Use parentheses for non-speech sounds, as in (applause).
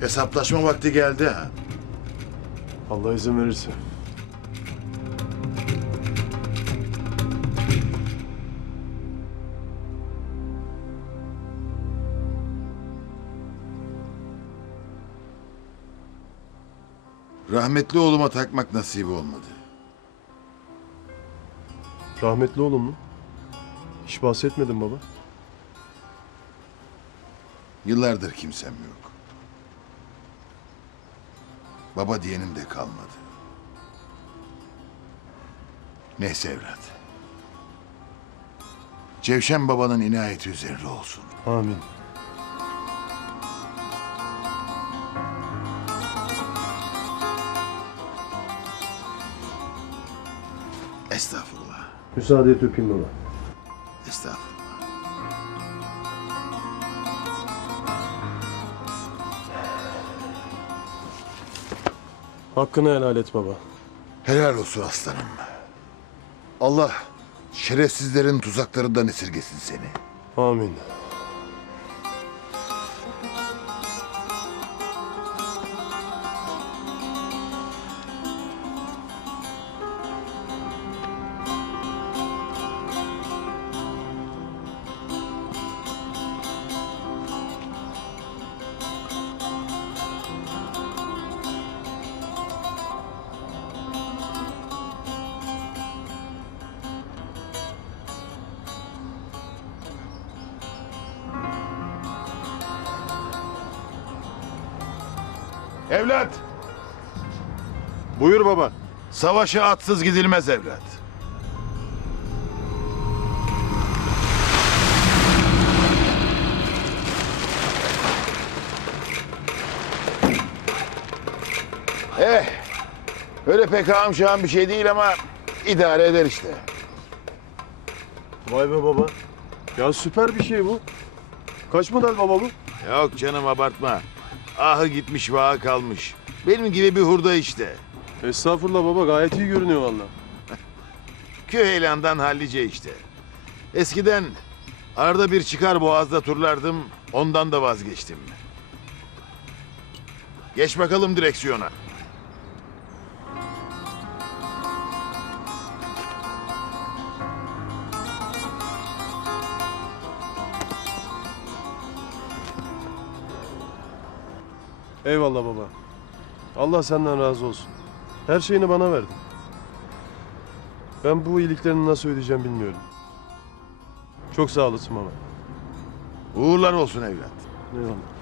Hesaplaşma vakti geldi ha. Allah izin verirse. Rahmetli oğluma takmak nasip olmadı. Rahmetli oğlum mu? Hiç bahsetmedin baba. Yıllardır kimsem yok. Baba diyenim de kalmadı. Neyse evlat. Cevşen babanın inayeti üzerine olsun. Amin. Estağfurullah. Müsaade et öpeyim baba. Estağfurullah. Hakkını helal et baba. Helal olsun aslanım. Allah şerefsizlerin tuzaklarından esirgesin seni. Amin. Evlat, Buyur baba. savaşa atsız gidilmez evlat. Eh, öyle pek ağam bir şey değil ama idare eder işte. Vay be baba. Ya süper bir şey bu. Kaç model baba bu? Yok canım abartma. Ahı gitmiş vaha kalmış. Benim gibi bir hurda işte. Estağfurullah baba gayet iyi görünüyor valla. (laughs) Küheylan'dan hallice işte. Eskiden arada bir çıkar boğazda turlardım. Ondan da vazgeçtim. Geç bakalım direksiyona. Eyvallah baba. Allah senden razı olsun. Her şeyini bana verdin. Ben bu iyiliklerini nasıl ödeyeceğim bilmiyorum. Çok sağ olasın baba. Uğurlar olsun evlat. Eyvallah.